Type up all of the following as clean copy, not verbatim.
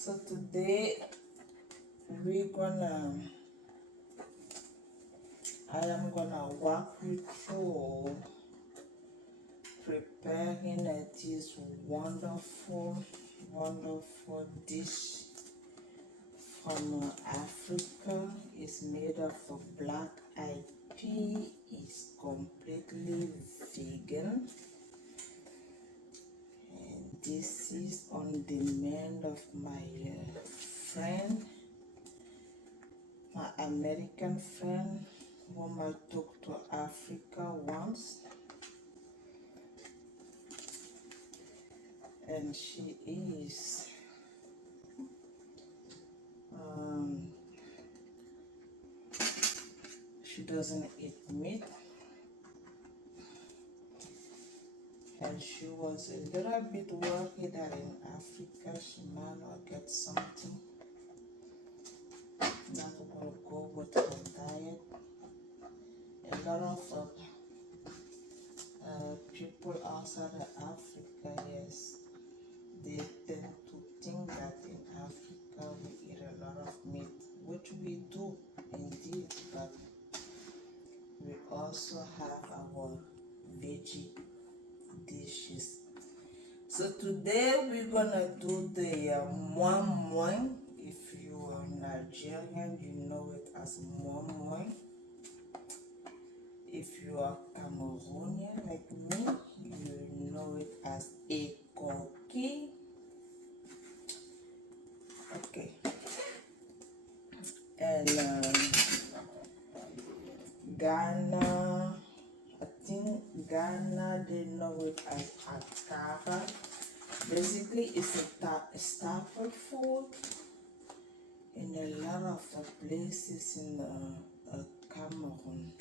So today I am gonna walk you through preparing this wonderful, wonderful dish from Africa. It's made of black eyed pea. It's completely vegan. And this is on demand of my friend, my American friend, whom I took to Africa once. And she is she doesn't eat meat, and she was a little bit worried that in Africa she might not get something that will go with her diet. A lot of people outside of Africa, yes, they tend to think that in Africa we eat a lot of meat, which we do indeed, but we also have our veggie dishes. So today we're gonna do the moi moi. If you are Nigerian, you know it as moi moi. If you are Cameroonian like me, you know it as ekoki. Okay. And Ghana, I think Ghana, they know it as akara. Basically, it's a staple food in a lot of places in Cameroon.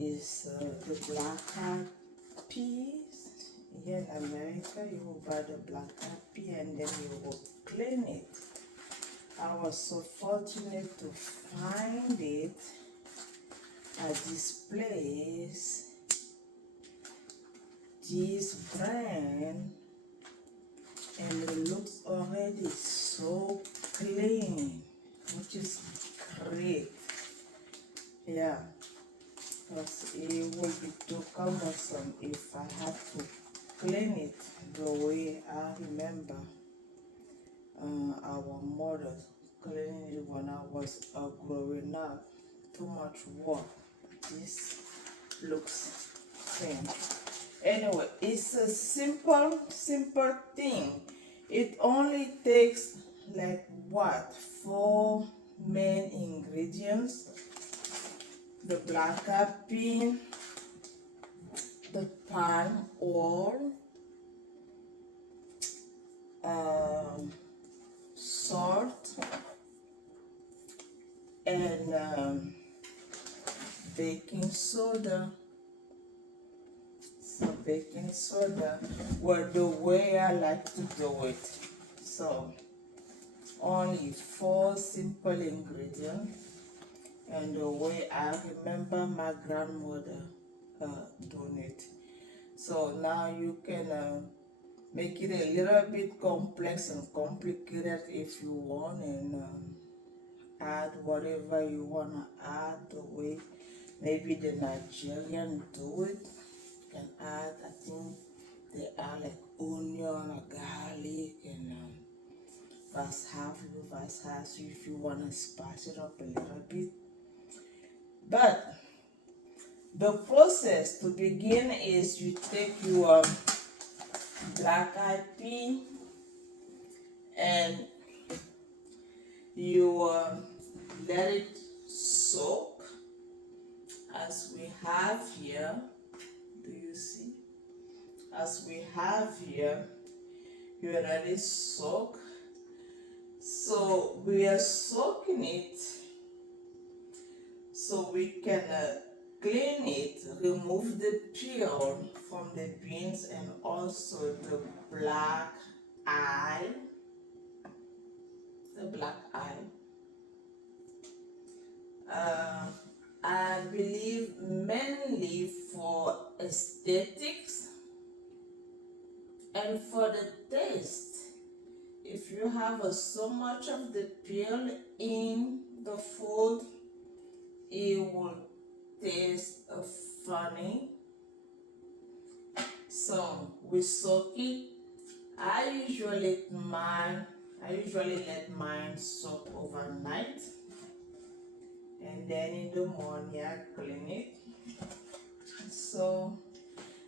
Is the black-eyed peas. Here in America, you will buy the black-eyed pea and then you will clean it. I was so fortunate to find it at this place, this brand, and it looks already so clean, which is great. Yeah, because it would be too cumbersome if I had to clean it the way I remember our mothers cleaning it when I was growing up. Too much work. This looks clean. Anyway, it's a simple thing. It only takes like what, 4 main ingredients: the black pea, the palm oil, salt, and baking soda. So baking soda, well, the way I like to do it. So only 4 simple ingredients, and the way I remember my grandmother doing it. So now you can make it a little bit complex and complicated if you want, and add whatever you want to add the way maybe the Nigerian do it. You can add, I think they add like onion or garlic and vasafi if you want to spice it up a little bit. But the process to begin is you take your black-eyed pea and you let it soak, as we have here. Do you see? As we have here, you let it soak. So we are soaking it so we can clean it, remove the peel from the beans and also the black eye. I believe mainly for aesthetics and for the taste. if you have so much of the peel in the food, it will taste funny. So we soak it. I usually let mine soak overnight, and then in the morning I clean it. So,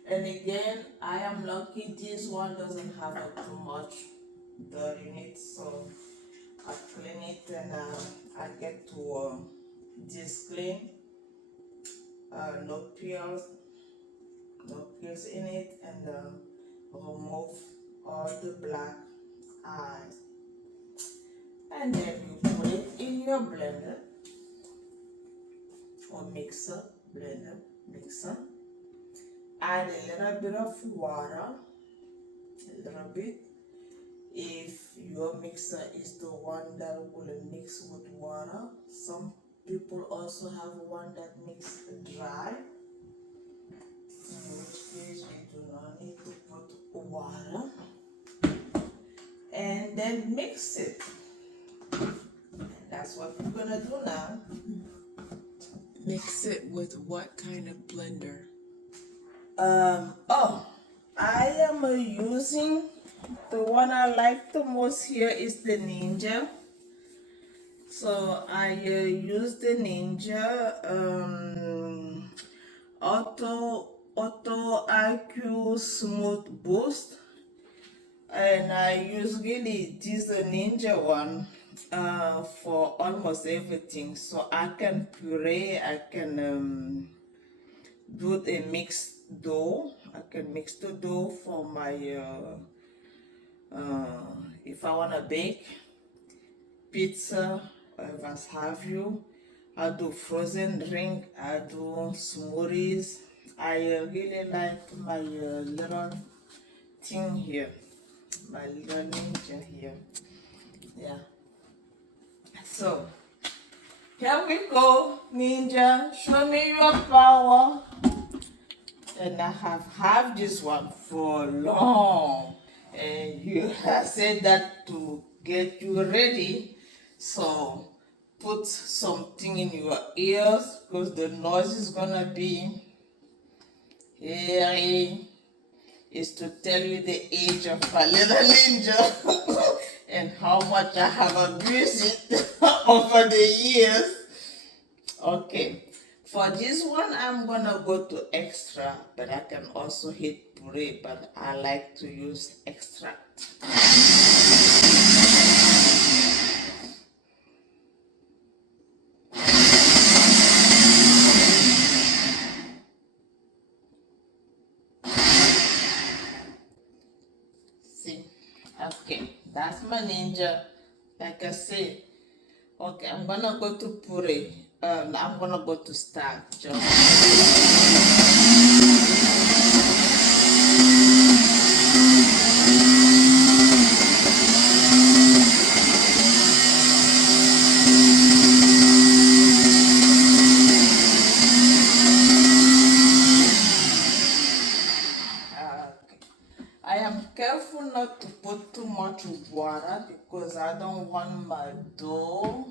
and again, I am lucky this one doesn't have too much dirt in it, so I clean it and I get to this clean, no peels, in it, and remove all the black eye. And then you put it in your blender or mixer. Add a little bit of water, a little bit. If your mixer is the one that will mix with water, some people also have one that makes dry, in which case you do not need to put water. And then mix it. And that's what we're gonna do now. Mix it with what kind of blender? I am using the one I like the most here is the Ninja. So I use the Ninja Auto IQ Smooth Boost, and I usually use the Ninja one for almost everything. So I can puree, I can do the mixed dough. I can mix the dough for my if I wanna bake pizza, whatever have you. I do frozen drink, I do smoothies. I really like my little thing here, my little Ninja here. Yeah. So here we go, Ninja. Show me your power. And I have had this one for long. And you have said that to get you ready. So put something in your ears because the noise is gonna be hearing. Is to tell you the age of my little Ninja and how much I have abused it over the years. Okay, for this one I'm gonna go to extra, but I can also hit puree, but I like to use extract. See, okay, that's my Ninja. Like I said, okay, I'm gonna go to puree. I'm gonna go to start. I am careful not to put too much water because I don't want my dough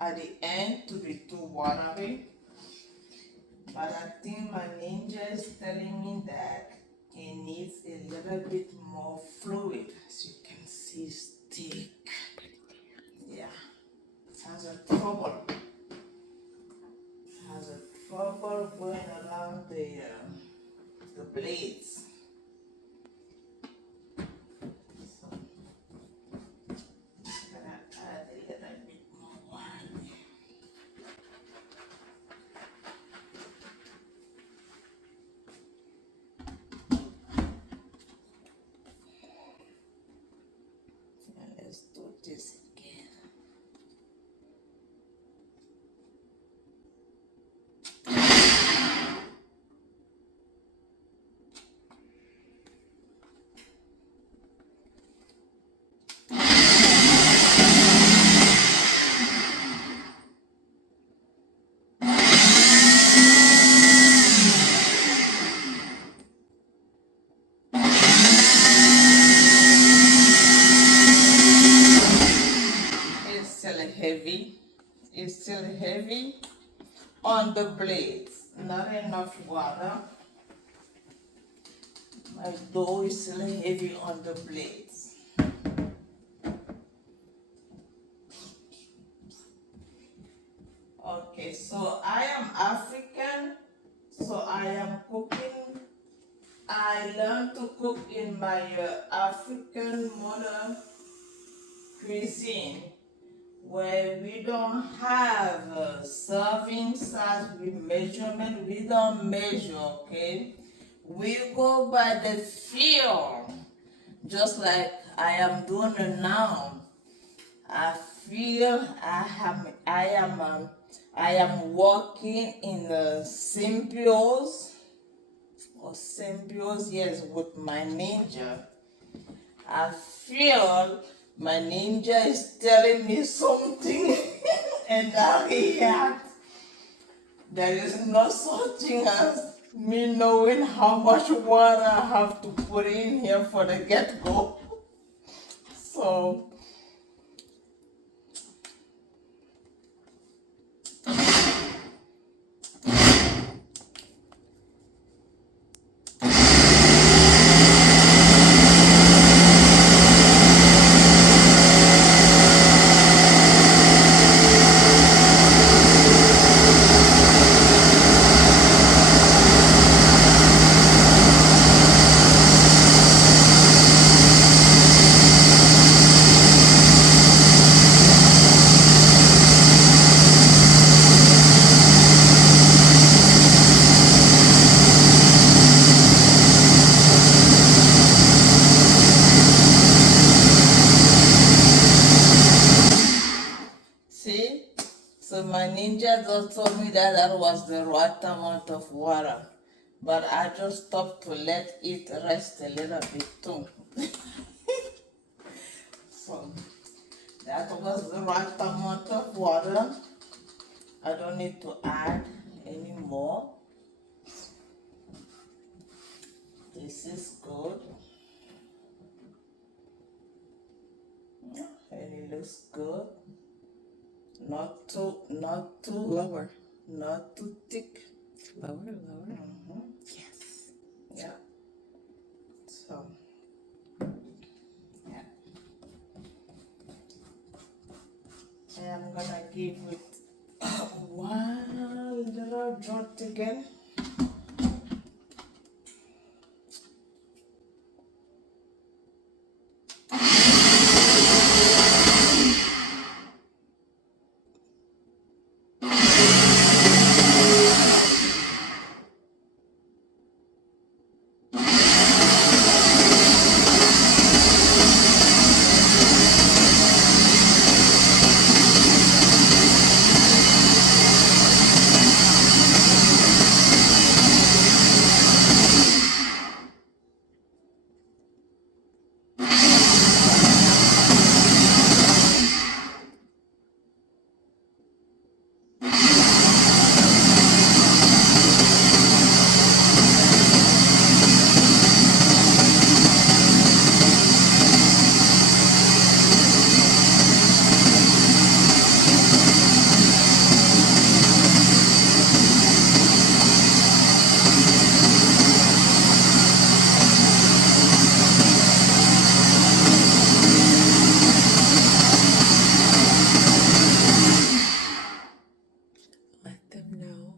at the end to be too watery. But I think my Ninja is telling me that it needs a little bit more fluid. As you can see, it's thick. Yeah, it has a trouble. Going around the blades. So, I'm gonna add a little bit more water. And let's do this again. heavy. It's still heavy on the blades. Not enough water. My dough is still heavy on the blades. Okay, so I am African, so I am cooking. I learned to cook in my African mother cuisine, where we don't have serving size with measurement. We don't measure, okay? We go by the feel, just like I am doing it now. I feel I am working in a symbiose, yes, with my ninja. I feel my ninja is telling me something and I react. There is no such thing as me knowing how much water I have to put in here for the get-go. So see? So my ninja just told me that that was the right amount of water. But I just stopped to let it rest a little bit too. So that was the right amount of water. I don't need to add any more. This is good. And it looks good. Not too Lower. not too thick. Lower. Yes. Yeah. So yeah. And I'm gonna give it one little jot again. Let them know.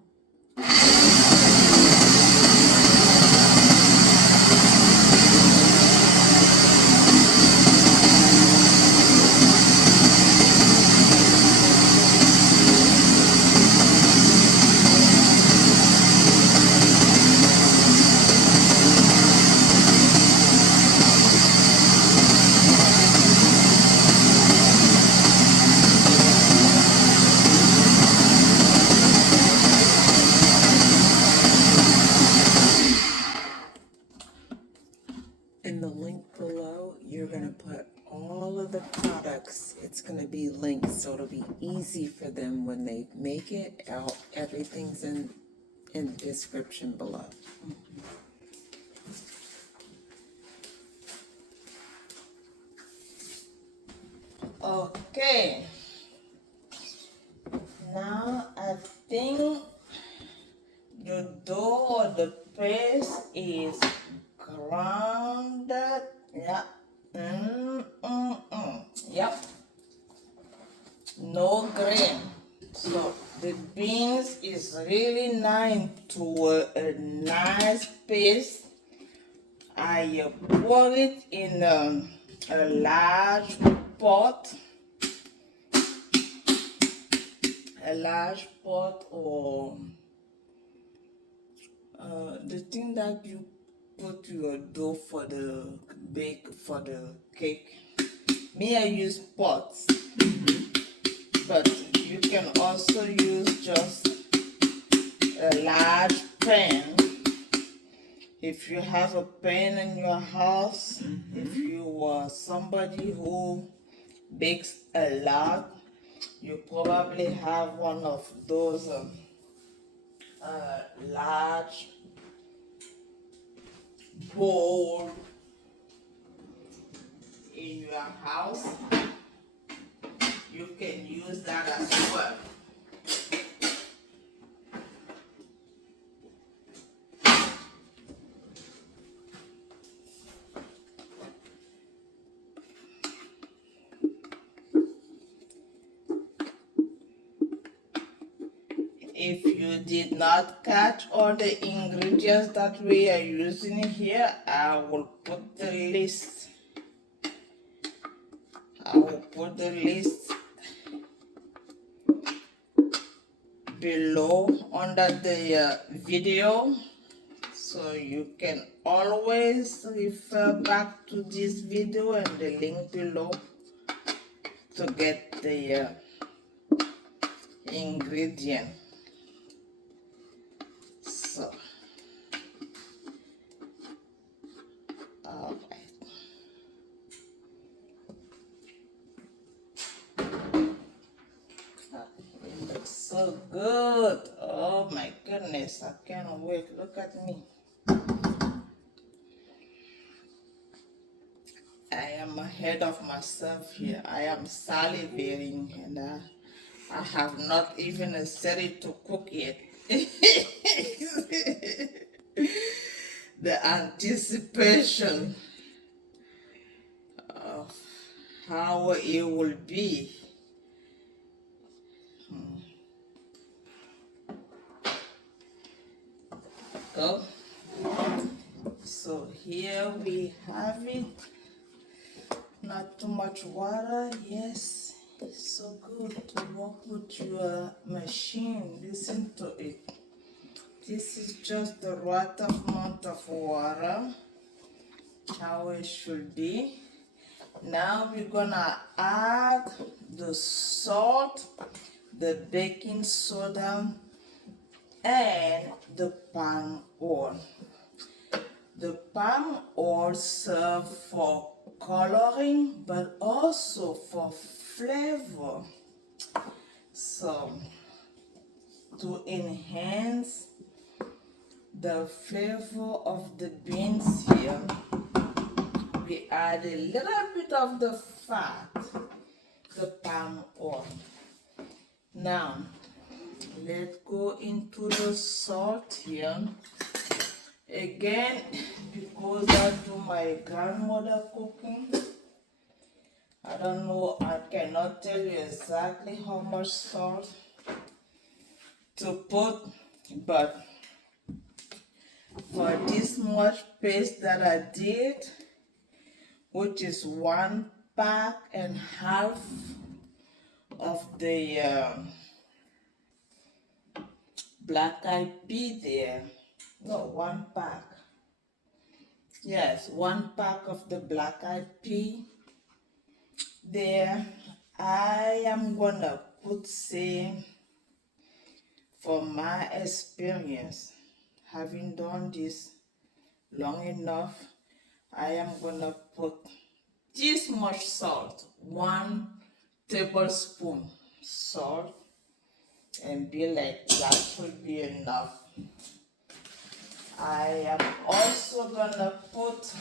In the link below, you're going to put all of the products. It's going to be linked, so it'll be easy for them when they make it out. Everything's in the description below. Okay. thing, the dough or the paste is grounded. Yeah. Yep. No grain. So the beans is really nice to a nice paste. I pour it in a large pot, or the thing that you put your dough for the cake. Me, I use pots, but you can also use just a large pan. If you have a pan in your house, if you are somebody who bakes a lot, you probably have one of those large bowl in your house. You can use that as well. If you did not catch all the ingredients that we are using here, I will put the list. Below under the video, so you can always refer back to this video and the link below to get the ingredient. So, all right. It looks so good. Oh my goodness, I can't wait. Look at me. I am ahead of myself here. I am salivating, and I have not even started to cook yet. The anticipation of how it will be. Go. So here we have it. Not too much water. Yes, it's so good to work with your machine. Listen to it. This is just the right amount of water, how it should be. Now we're gonna add the salt, the baking soda, and the palm oil. The palm oil serves for coloring, but also for flavor. So to enhance the flavor of the beans here, we add a little bit of the fat, the palm oil. Now, let's go into the salt here. Again, because I do my grandmother cooking, I don't know, I cannot tell you exactly how much salt to put, but for this much paste that I did, which is 1.5 packs of the black eyed pea there. No, 1 pack. Yes, 1 pack of the black eyed pea there. I am gonna put, say, for my experience, having done this long enough, I am gonna put this much salt, 1 tablespoon salt, and be like, that should be enough. I am also gonna put,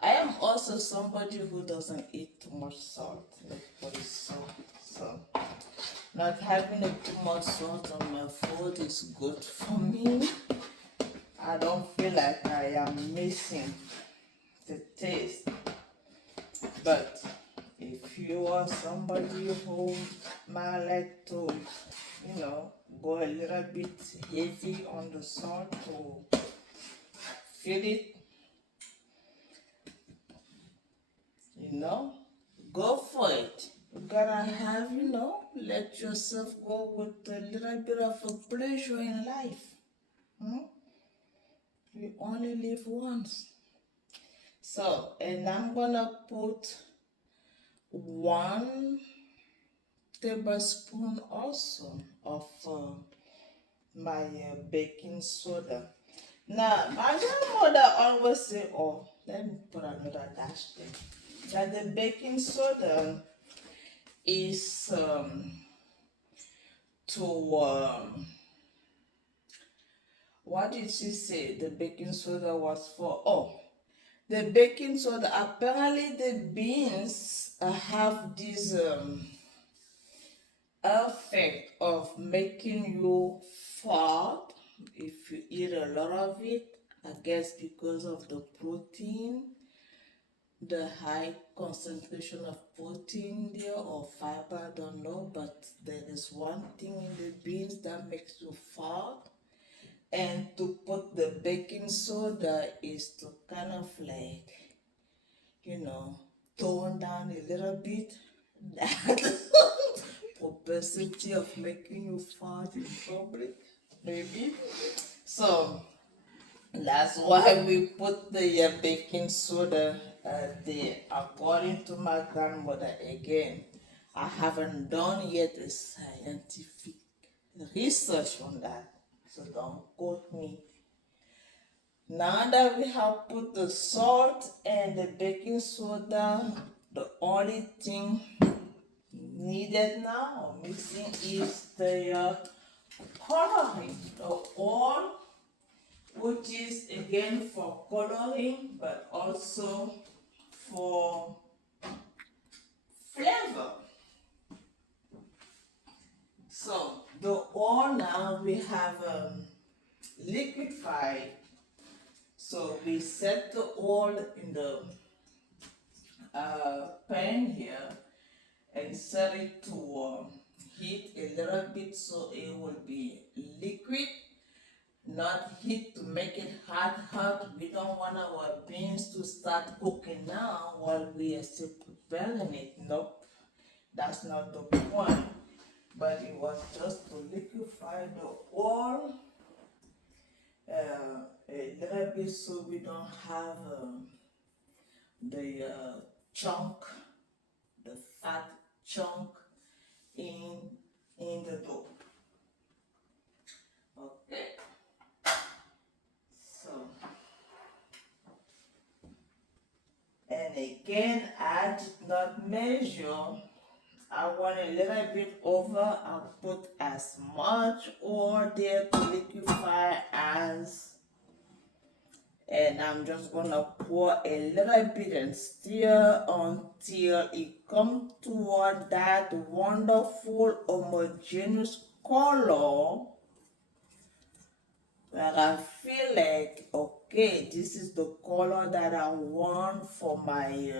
I am also somebody who doesn't eat too much salt. Let's put it so Not having a too much salt on my food is good for me. I don't feel like I am missing the taste. But if you are somebody who might like to, go a little bit heavy on the salt to feel it, go for it. You gotta have, let yourself go with a little bit of a pleasure in life. We only live once. So, and I'm gonna put 1 tablespoon also of my baking soda. Now, my grandmother always say, oh, let me put another dash there, that the baking soda is what did she say the baking soda was for? Oh, the baking soda, apparently the beans have this effect of making you fat if you eat a lot of it. I guess because of the protein, the high concentration of protein there or fiber, I don't know, but there is one thing in the beans that makes you fat. And to put the baking soda is to kind of like, tone down a little bit that propensity of making you fart in public, maybe. So that's why we put the baking soda there. According to my grandmother, again, I haven't done yet a scientific research on that, so don't quote me. Now that we have put the salt and the baking soda, the only thing needed now or missing is the coloring, the oil, which is again for coloring but also for flavor. So the oil now we have liquefied. So we set the oil in the pan here and set it to heat a little bit so it will be liquid, not heat to make it hot. We don't want our beans to start cooking now while we are still preparing it. Nope, that's not the point. But it was just to liquefy the oil a little bit so we don't have the chunk, the fat chunk in the dough. Okay. So, and again, I did not measure. I want a little bit over. I'll put as much oil there to liquefy as, and I'm just gonna pour a little bit and stir until it comes toward that wonderful homogeneous color where I feel like, okay, this is the color that I want for my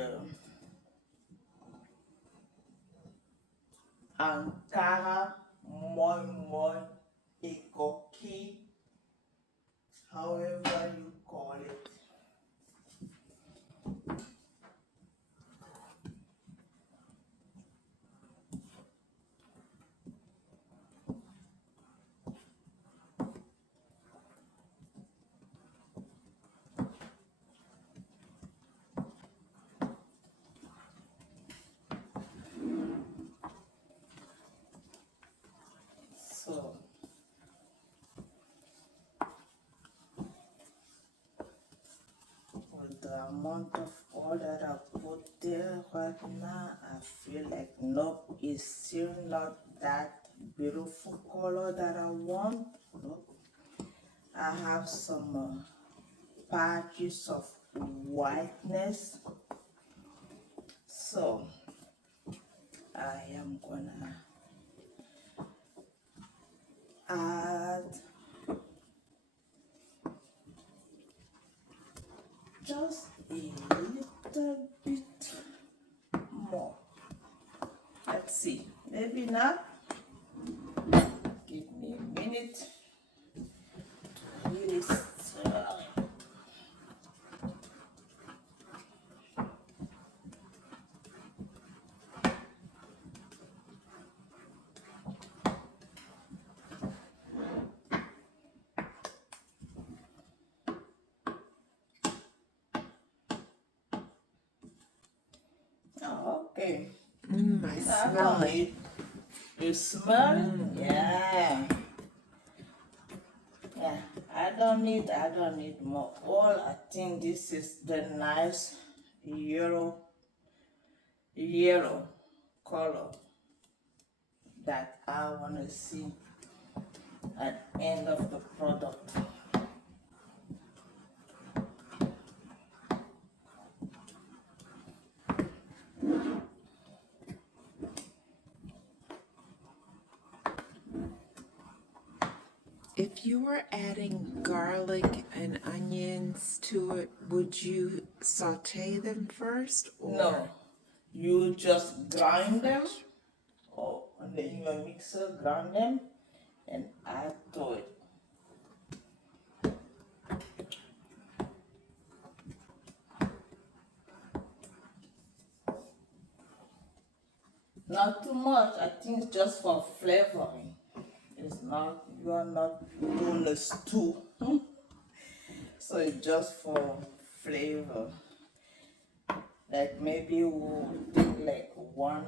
Ankara moi moi ikoki, however you call it. So with the amount of oil that I put there right now, I feel like nope, it's still not that beautiful color that I want. Nope. I have some patches of whiteness, so I am gonna add just a little bit more. Let's see, maybe now. Give me a minute to really stir. Okay. I smell it. You smell? Yeah. Yeah. I don't need more oil. I think this is the nice yellow color that I want to see at the end of the product. If you were adding garlic and onions to it, would you saute them first or No, you just grind them, or in your mixer, grind them, and add to it. Not too much. I think it's just for flavoring. It's not, you are not doing a stew. So it's just for flavor. Like maybe we'll take like 1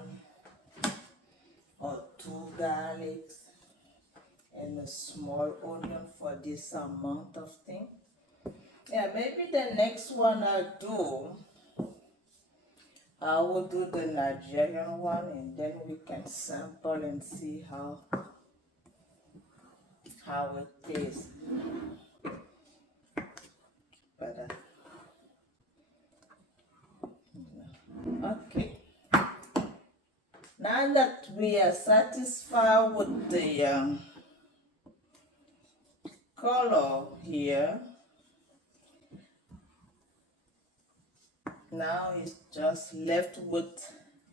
or 2 garlics and a small onion for this amount of thing. Yeah, maybe the next one I will do the Nigerian one, and then we can sample and see how it tastes. But okay. Now that we are satisfied with the color here, now it's just left with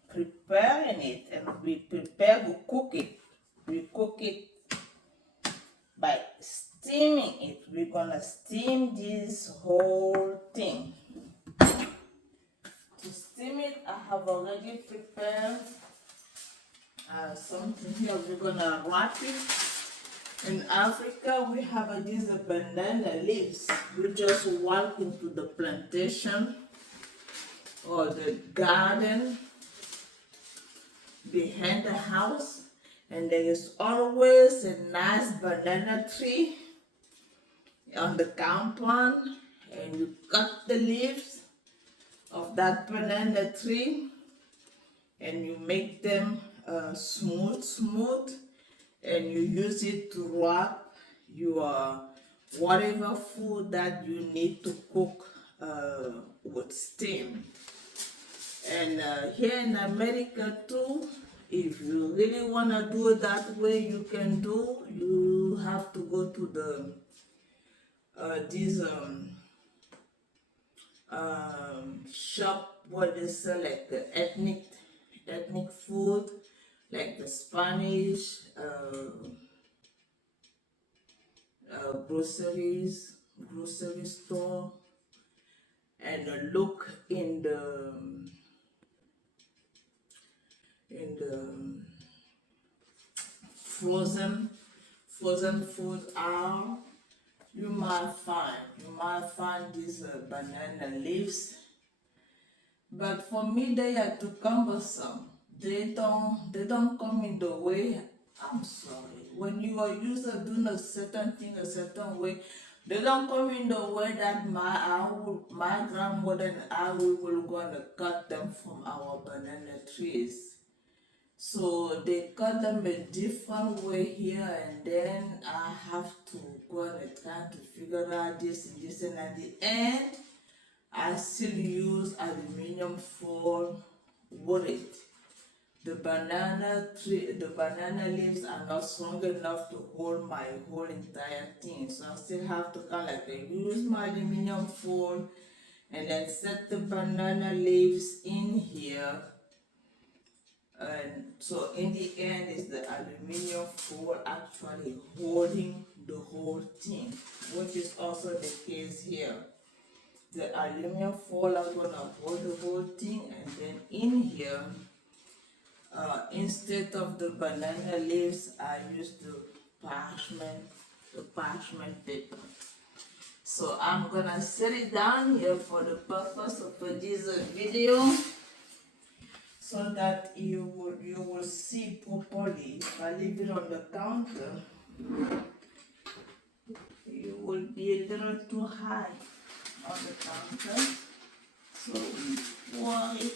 preparing it, and we cook it. We cook it by steaming it. We're gonna steam this whole thing. To steam it, I have already prepared something here. We're gonna wrap it. In Africa, we have these banana leaves. We just walk into the plantation or the garden behind the house, and there is always a nice banana tree on the compound, and you cut the leaves of that banana tree and you make them smooth, and you use it to wrap your whatever food that you need to cook with steam. And here in America too, if you really want to do it that way, you can do. You have to go to the these shop where they sell like the ethnic food, like the Spanish grocery store, and look in the frozen food aisle. You might find these banana leaves, but for me they are too cumbersome. They don't come in the way. I'm sorry. When you are used to doing a certain thing a certain way, they don't come in the way that my grandmother and I will gonna cut them from our banana trees. So they cut them a different way here, and then I have to go and try to figure out this, and at the end, I still use aluminum foil with it. the banana tree, the banana leaves are not strong enough to hold my whole entire thing. So I still have to kind of like use my aluminum foil and then set the banana leaves in here. And so in the end is the aluminum foil actually holding the whole thing, which is also the case here. The aluminum foil is gonna hold the whole thing, and then in here, instead of the banana leaves, I use the parchment paper. So I'm gonna set it down here for the purpose of this video, so that you will see properly. If I leave it on the counter, you will be a little too high on the counter. So we pour it.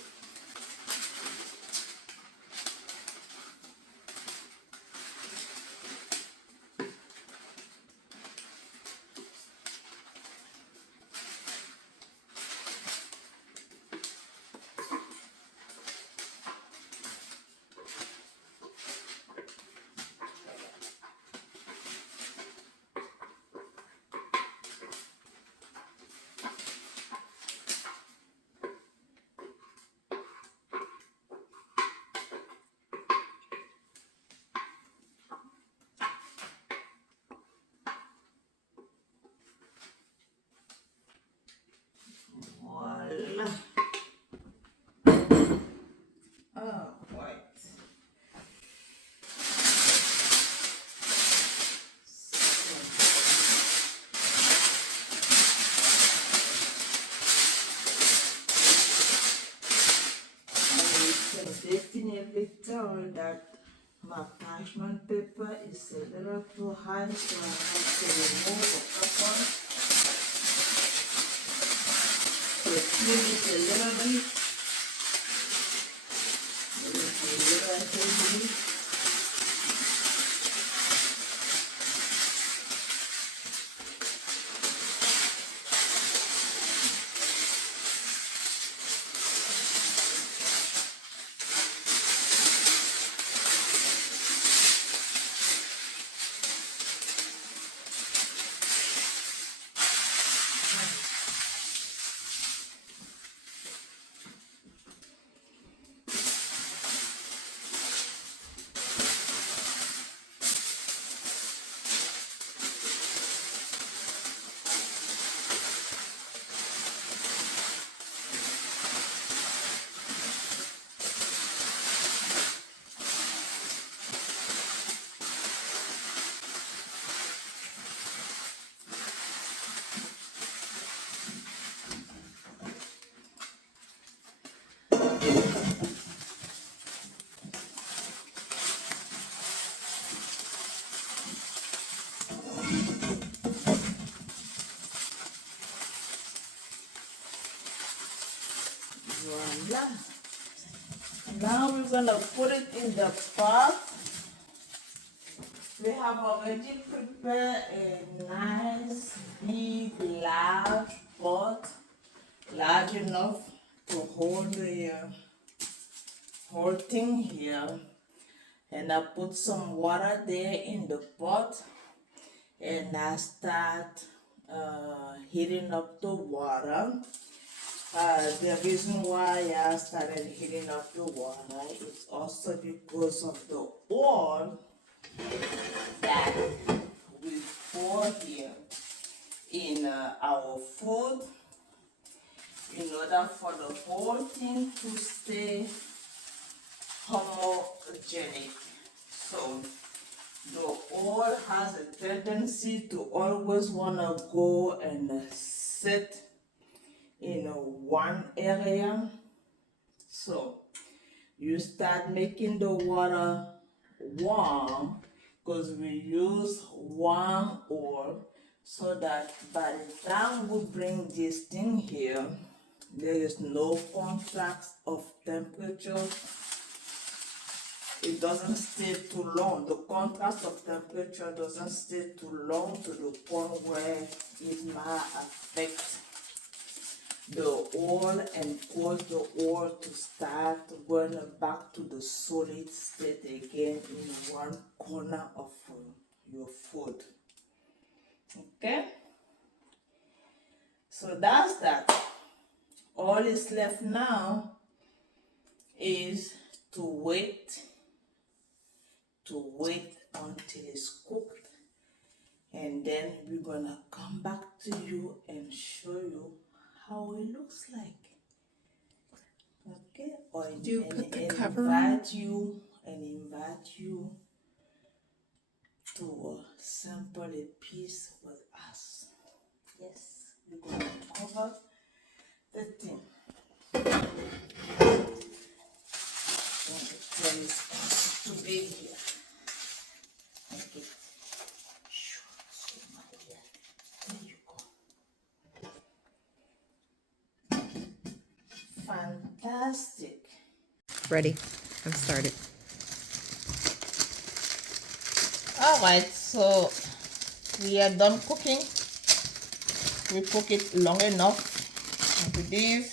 Voila. Oh, right. Definitely tell that my parchment paper is a little too high, so I have to remove a couple. So clean it a little bit. It's a little heavy. Voila. Now we're gonna put it in the pot. We have already prepared a nice big large pot, large enough to hold the whole thing here. And I put some water there in the pot, and I start heating up the water. The reason why I started heating up the water is also because of the oil that we pour here in our food, in order for the whole thing to stay homogenic. So the oil has a tendency to always want to go and sit in one area. So you start making the water warm, because we use warm oil, so that by the time we bring this thing here, there is no contrast of temperature. It doesn't stay too long. The contrast of temperature doesn't stay too long to the point where it might affect the oil and cause the oil to start going back to the solid state again in one corner of your food. Okay? So that's that. All is left now is to wait until it's cooked, and then we're gonna come back to you and show you how it looks like. Okay? Or Do you put the cover invite you to sample a piece with us. Yes, we're gonna cover the thing. There is too big here. Okay. So my dear, there you go. Fantastic. Ready? I'm started. All right, so we are done cooking. We cook it long enough. I believe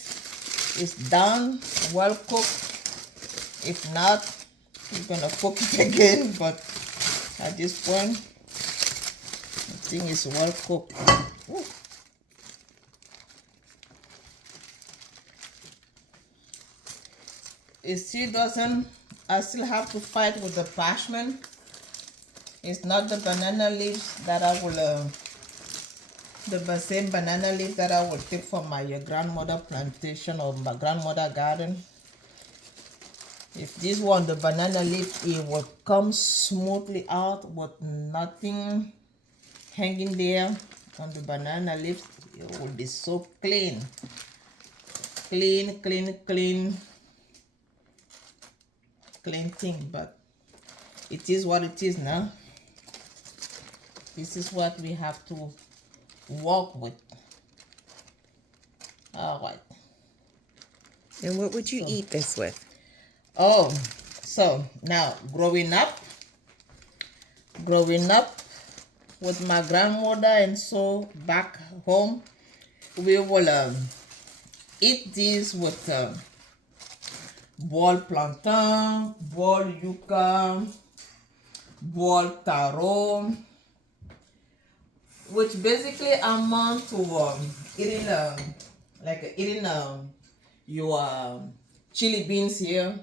it's done, well cooked. If not, we're gonna cook it again, but at this point, the thing is well cooked. Ooh. It still doesn't, I still have to fight with the parchment. It's not the banana leaves that I will, the same banana leaf that I will take from my grandmother plantation or my grandmother garden. If this one, the banana leaf, it will come smoothly out with nothing hanging there on the banana leaf. It will be so clean. Clean thing, but it is what it is now. This is what we have to work with. All right. And what would you eat this with? Oh, so now growing up with my grandmother, and so back home, we will eat this with boiled plantain, boiled yuca, boiled taro, which basically amount to eating your chili beans here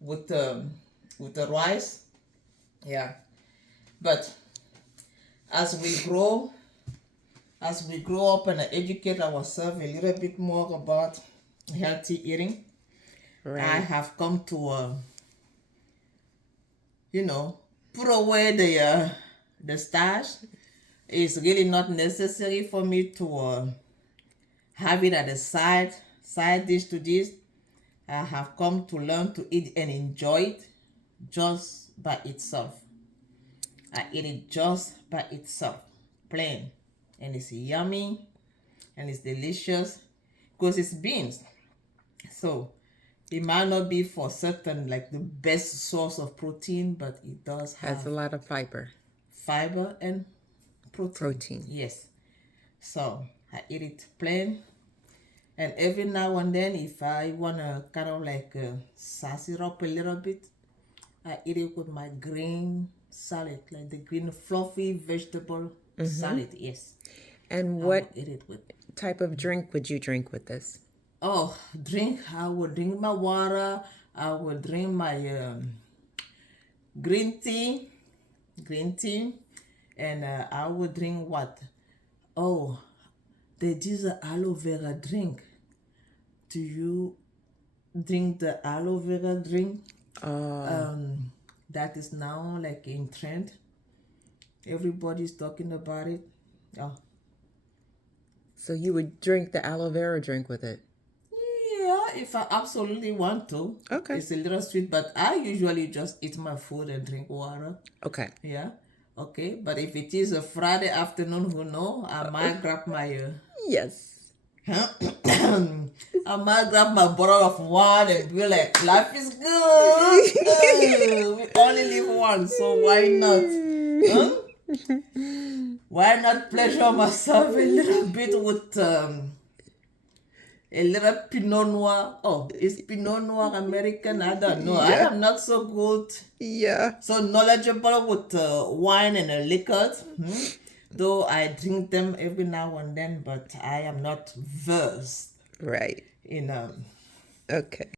with the rice. Yeah, but as we grow up and educate ourselves a little bit more about healthy eating, Right. I have come to put away the starch. It's really not necessary for me to have it at the side dish to this. I have come to learn to eat and enjoy it just by itself. I eat it just by itself, plain, and it's yummy and it's delicious because it's beans. So it might not be for certain like the best source of protein, but it does have Has a lot of fiber. fiber and Protein. Yes. So I eat it plain. And every now and then, if I want to kind of like sauce it up a little bit, I eat it with my green salad, like the green fluffy vegetable salad. Yes. And what Eat it with. type of drink would you drink with this? Oh, drink. I will drink my water. I will drink my green tea. And I will drink what? Oh, there is an aloe vera drink. Do you drink the aloe vera drink? That is now like in trend. Everybody's talking about it. Oh. So you would drink the aloe vera drink with it? Yeah, if I absolutely want to. Okay. It's a little sweet, but I usually just eat my food and drink water. Okay. Yeah. Okay. But if it is a Friday afternoon, who knows? I might grab my Yes. I might grab my bottle of wine and be like, life is good. We only live once, so why not? Why not pleasure myself a little bit with a little Pinot Noir. Oh, is Pinot Noir American? I don't know. I Yeah. am not so good, Yeah. so knowledgeable with wine and liquors. Though I drink them every now and then, but I am not versed Right. in Okay.